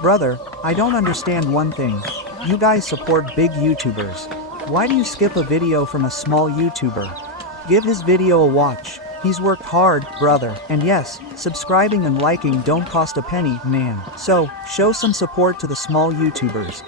Brother, I don't understand one thing. You guys support big YouTubers. Why do you skip a video from a small YouTuber? Give his video a watch. He's worked hard, brother. And yes, subscribing and liking don't cost a penny, man. So, show some support to the small YouTubers.